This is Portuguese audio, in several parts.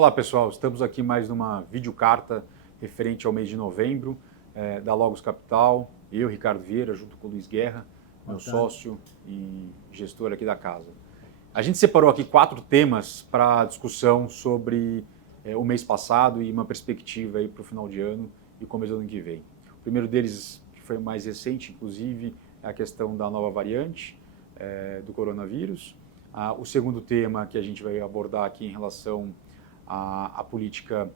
Olá pessoal, estamos aqui mais numa videocarta referente ao mês de novembro da Logos Capital. Eu, Ricardo Vieira, junto com o Luiz Guerra, meu sócio e gestor aqui da casa. A gente separou aqui 4 temas para discussão sobre o mês passado e uma perspectiva para o final de ano e começo do ano que vem. O primeiro deles, que foi mais recente, inclusive, é a questão da nova variante do coronavírus. O segundo tema que a gente vai abordar aqui em relação à política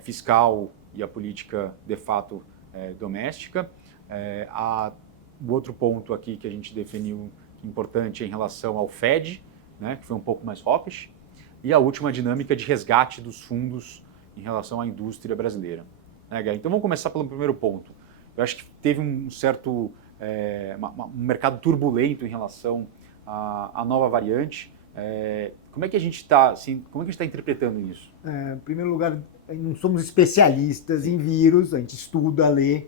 fiscal e a política, de fato, doméstica. O outro ponto aqui que a gente definiu importante é em relação ao Fed, né, que foi um pouco mais hawkish, e a última dinâmica de resgate dos fundos em relação à indústria brasileira. Então vamos começar pelo primeiro ponto. Eu acho que teve um certo um mercado turbulento em relação à nova variante. Como é que a gente está assim, como é que a gente está interpretando isso? Em primeiro lugar, não somos especialistas em vírus, a gente estuda, lê.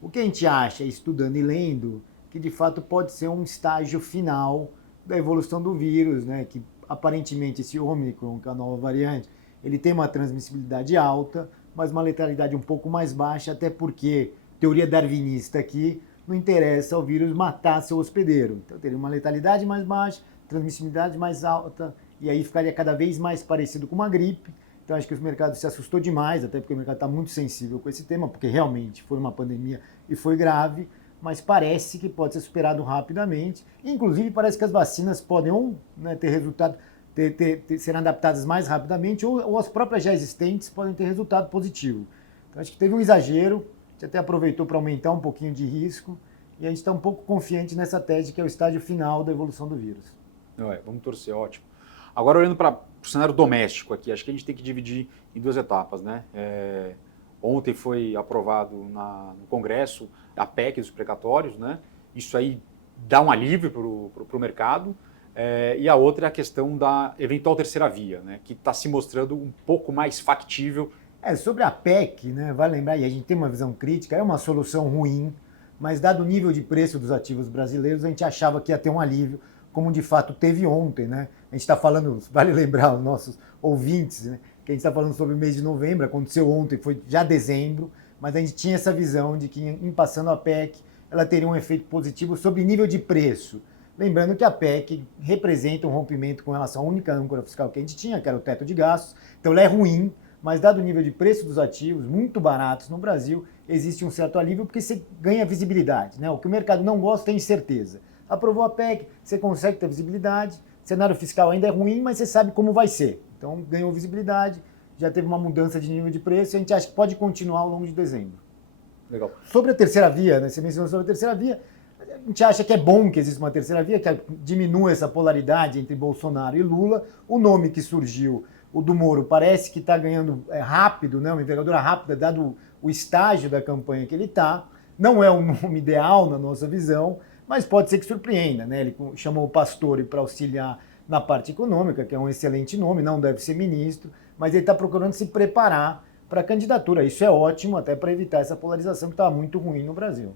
O que a gente acha, estudando e lendo, que de fato pode ser um estágio final da evolução do vírus, né? Que aparentemente esse Ômicron, que é a nova variante, ele tem uma transmissibilidade alta, mas uma letalidade um pouco mais baixa, até porque, teoria darwinista aqui, não interessa ao vírus matar seu hospedeiro. Então teria uma letalidade mais baixa, transmissibilidade mais alta, e aí ficaria cada vez mais parecido com uma gripe. Então acho que o mercado se assustou demais, até porque o mercado está muito sensível com esse tema, porque realmente foi uma pandemia e foi grave, mas parece que pode ser superado rapidamente. Inclusive parece que as vacinas podem ter resultado, serem adaptadas mais rapidamente, ou as próprias já existentes podem ter resultado positivo. Então acho que teve um exagero, a gente até aproveitou para aumentar um pouquinho de risco, e a gente está um pouco confiante nessa tese que é o estágio final da evolução do vírus. Vamos torcer, ótimo. Agora olhando para o cenário doméstico aqui, acho que a gente tem que dividir em 2 etapas, né? Ontem foi aprovado no Congresso a PEC dos precatórios, né? Isso aí dá um alívio para o mercado. E a outra é a questão da eventual terceira via, né? Que está se mostrando um pouco mais factível. Sobre a PEC, né? Vale lembrar, e a gente tem uma visão crítica, é uma solução ruim, mas dado o nível de preço dos ativos brasileiros, a gente achava que ia ter um alívio, como de fato teve ontem, né? A gente está falando, vale lembrar os nossos ouvintes, né? Que a gente está falando sobre o mês de novembro, aconteceu ontem, foi já dezembro, mas a gente tinha essa visão de que em passando a PEC, ela teria um efeito positivo sobre nível de preço. Lembrando que a PEC representa um rompimento com relação à única âncora fiscal que a gente tinha, que era o teto de gastos, então ela é ruim, mas dado o nível de preço dos ativos, muito baratos no Brasil, existe um certo alívio porque você ganha visibilidade, né? O que o mercado não gosta é incerteza. Aprovou a PEC, você consegue ter visibilidade, o cenário fiscal ainda é ruim, mas você sabe como vai ser. Então ganhou visibilidade, já teve uma mudança de nível de preço, a gente acha que pode continuar ao longo de dezembro. Legal. Sobre a terceira via, né? Você mencionou sobre a terceira via, a gente acha que é bom que exista uma terceira via, que diminua essa polaridade entre Bolsonaro e Lula. O nome que surgiu, o do Moro, parece que está ganhando rápido, né? Uma envergadura rápida, dado o estágio da campanha que ele está. Não é um nome ideal na nossa visão, mas pode ser que surpreenda, né? Ele chamou o Pastore para auxiliar na parte econômica, que é um excelente nome, não deve ser ministro, mas ele está procurando se preparar para a candidatura. Isso é ótimo, até para evitar essa polarização que está muito ruim no Brasil.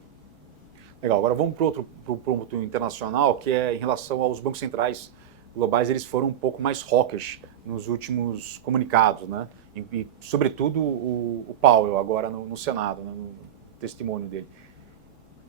Legal, agora vamos para o ponto internacional, que é em relação aos bancos centrais globais. Eles foram um pouco mais hawkish nos últimos comunicados, né? E sobretudo o Powell, agora no Senado, né? No testemunho dele.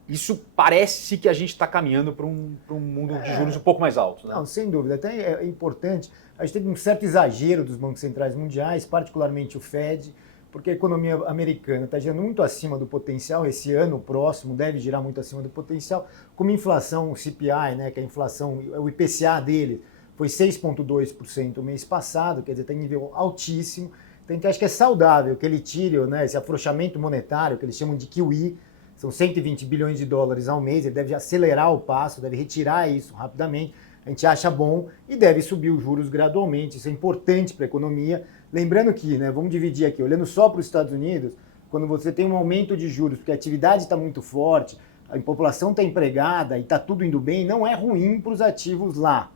Isso parece que a gente está caminhando para um mundo de juros um pouco mais alto, né? Não, sem dúvida. Até é importante. A gente teve um certo exagero dos bancos centrais mundiais, particularmente o Fed, porque a economia americana está girando muito acima do potencial. Esse ano próximo deve girar muito acima do potencial. Como inflação, o CPI, né, que é a inflação, o IPCA dele, foi 6,2% o mês passado, quer dizer, está em nível altíssimo. Então a gente acha que é saudável que ele tire, né, esse afrouxamento monetário, que eles chamam de QE, são 120 bilhões de dólares ao mês, ele deve acelerar o passo, deve retirar isso rapidamente, a gente acha bom, e deve subir os juros gradualmente, isso é importante para a economia. Lembrando que, né, vamos dividir aqui, olhando só para os Estados Unidos, quando você tem um aumento de juros, porque a atividade está muito forte, a população está empregada e está tudo indo bem, não é ruim para os ativos lá.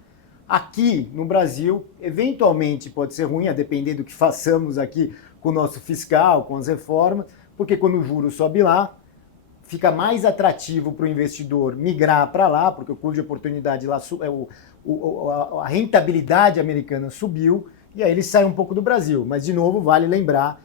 Aqui no Brasil, eventualmente pode ser ruim, a depender do que façamos aqui com o nosso fiscal, com as reformas, porque quando o juro sobe lá, fica mais atrativo para o investidor migrar para lá, porque o custo de oportunidade lá, a rentabilidade americana subiu, e aí ele sai um pouco do Brasil. Mas, de novo, vale lembrar,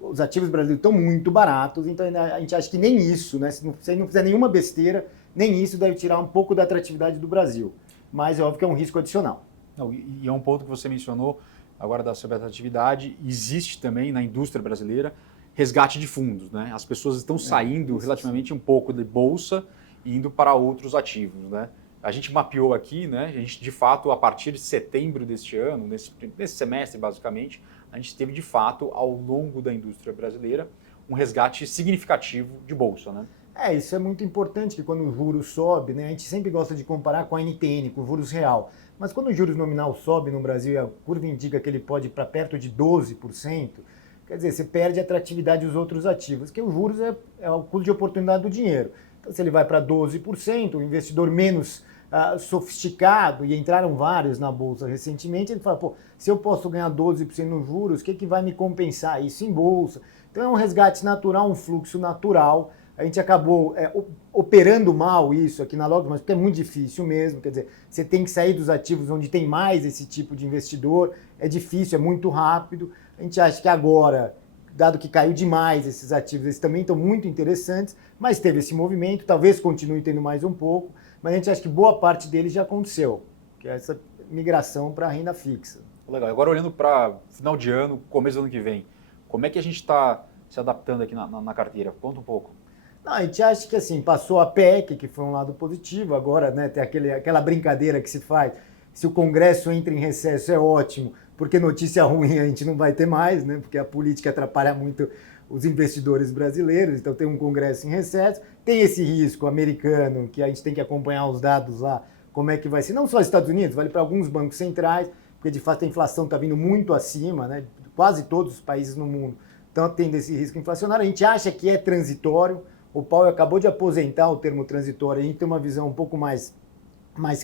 os ativos brasileiros estão muito baratos, então a gente acha que nem isso, né? Se ele não fizer nenhuma besteira, nem isso deve tirar um pouco da atratividade do Brasil. Mas é óbvio que é um risco adicional. Não, e é um ponto que você mencionou agora sobre a atratividade, existe também na indústria brasileira resgate de fundos, né? As pessoas estão saindo relativamente um pouco de bolsa e indo para outros ativos, né? A gente mapeou aqui, né? A gente, de fato, a partir de setembro deste ano, nesse semestre, basicamente, a gente teve, de fato, ao longo da indústria brasileira, um resgate significativo de bolsa, né? Isso é muito importante, que quando o juros sobe, né? A gente sempre gosta de comparar com a NTN, com o juros real. Mas quando o juros nominal sobe no Brasil e a curva indica que ele pode ir para perto de 12%, quer dizer, você perde a atratividade dos outros ativos, que o juros é o custo de oportunidade do dinheiro. Então, se ele vai para 12%, o investidor menos sofisticado, e entraram vários na Bolsa recentemente, ele fala, pô, se eu posso ganhar 12% nos juros, o que vai me compensar isso em Bolsa? Então é um resgate natural, um fluxo natural. A gente acabou operando mal isso aqui na Logos, mas porque é muito difícil mesmo, quer dizer, você tem que sair dos ativos onde tem mais esse tipo de investidor, é difícil, é muito rápido. A gente acha que agora, dado que caiu demais esses ativos, eles também estão muito interessantes, mas teve esse movimento, talvez continue tendo mais um pouco, mas a gente acha que boa parte dele já aconteceu, que é essa migração para a renda fixa. Legal. Agora, olhando para final de ano, começo do ano que vem, como é que a gente está se adaptando aqui na carteira? Conta um pouco. Não, a gente acha que assim, passou a PEC, que foi um lado positivo, agora, né, tem aquela brincadeira que se faz, se o Congresso entra em recesso é ótimo, porque notícia ruim a gente não vai ter mais, né, porque a política atrapalha muito os investidores brasileiros, então tem um Congresso em recesso, tem esse risco americano, que a gente tem que acompanhar os dados lá, como é que vai ser, não só os Estados Unidos, vale para alguns bancos centrais, porque de fato a inflação está vindo muito acima, né, quase todos os países no mundo estão tendo esse risco inflacionário, a gente acha que é transitório. O Powell acabou de aposentar o termo transitório, a gente tem uma visão um pouco mais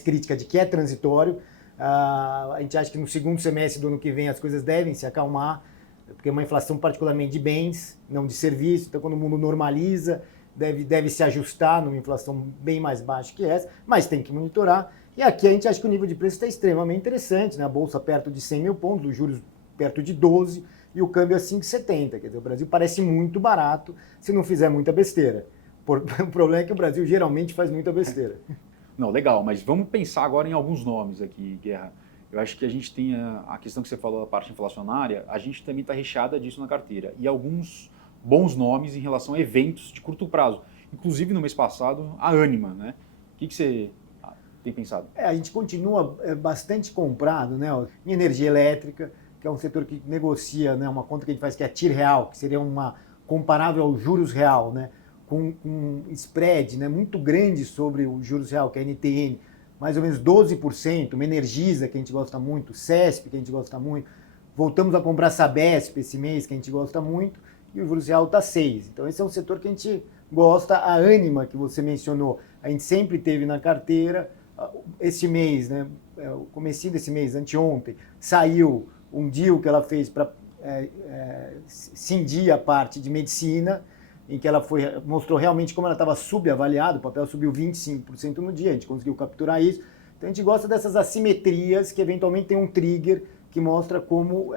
crítica de que é transitório. A gente acha que no segundo semestre do ano que vem as coisas devem se acalmar, porque é uma inflação particularmente de bens, não de serviços. Então, quando o mundo normaliza, deve se ajustar numa inflação bem mais baixa que essa, mas tem que monitorar. E aqui a gente acha que o nível de preço está extremamente interessante, né? A Bolsa perto de 100 mil pontos, os juros perto de 12, e o câmbio é 5,70. Quer dizer, o Brasil parece muito barato se não fizer muita besteira. O problema é que o Brasil geralmente faz muita besteira. Não, legal, mas vamos pensar agora em alguns nomes aqui, Guerra. Eu acho que a gente tem a questão que você falou da parte inflacionária, a gente também está recheada disso na carteira. E alguns bons nomes em relação a eventos de curto prazo. Inclusive, no mês passado, a Ânima, né? O que você tem pensado? A gente continua bastante comprado, né, em energia elétrica, que é um setor que negocia, né, uma conta que a gente faz que é a TIR real, que seria uma comparável aos juros real, né, com um spread, né, muito grande sobre o juros real, que é a NTN, mais ou menos 12%, uma Energisa, que a gente gosta muito, CESP, que a gente gosta muito, voltamos a comprar Sabesp esse mês, que a gente gosta muito, e o juros real está 6%. Então esse é um setor que a gente gosta. A Ânima, que você mencionou, a gente sempre teve na carteira. Esse mês, né, o comecinho desse mês, anteontem, saiu um deal que ela fez para cindir a parte de medicina, em que ela mostrou realmente como ela estava subavaliada, o papel subiu 25% no dia, a gente conseguiu capturar isso. Então a gente gosta dessas assimetrias que eventualmente tem um trigger que mostra como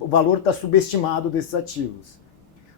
o valor está subestimado desses ativos.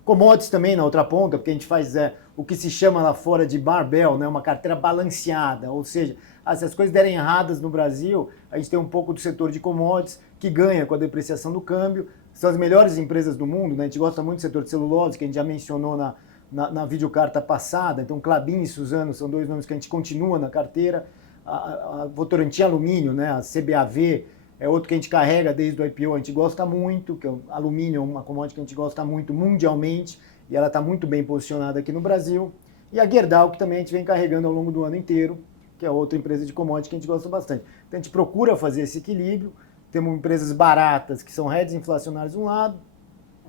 Commodities também na outra ponta, porque a gente faz o que se chama lá fora de barbell, né, uma carteira balanceada, ou seja, se as coisas derem erradas no Brasil, a gente tem um pouco do setor de commodities que ganha com a depreciação do câmbio, são as melhores empresas do mundo, né? A gente gosta muito do setor de celulose, que a gente já mencionou na videocarta passada, então Klabin e Suzano são dois nomes que a gente continua na carteira, a Votorantim Alumínio, né, a CBAV, é outro que a gente carrega desde o IPO, a gente gosta muito, que é o alumínio, uma commodity que a gente gosta muito mundialmente, e ela está muito bem posicionada aqui no Brasil. E a Gerdau, que também a gente vem carregando ao longo do ano inteiro, que é outra empresa de commodity que a gente gosta bastante. Então a gente procura fazer esse equilíbrio, temos empresas baratas, que são hedges inflacionários de um lado,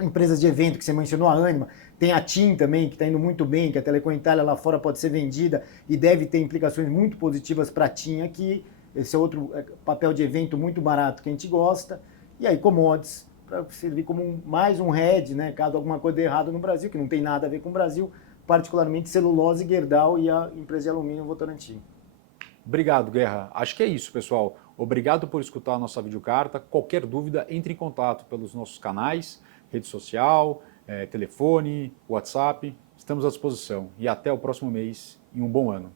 empresas de evento, que você mencionou, a Ânima, tem a TIM também, que está indo muito bem, que a Telecom Itália lá fora pode ser vendida e deve ter implicações muito positivas para a TIM aqui. Esse é outro papel de evento muito barato que a gente gosta. E aí, commodities, para servir como mais um hedge, né, caso alguma coisa dê errado no Brasil, que não tem nada a ver com o Brasil, particularmente celulose, Gerdau e a empresa de alumínio Votorantim. Obrigado, Guerra. Acho que é isso, pessoal. Obrigado por escutar a nossa videocarta. Qualquer dúvida, entre em contato pelos nossos canais, rede social, telefone, WhatsApp. Estamos à disposição. E até o próximo mês e um bom ano.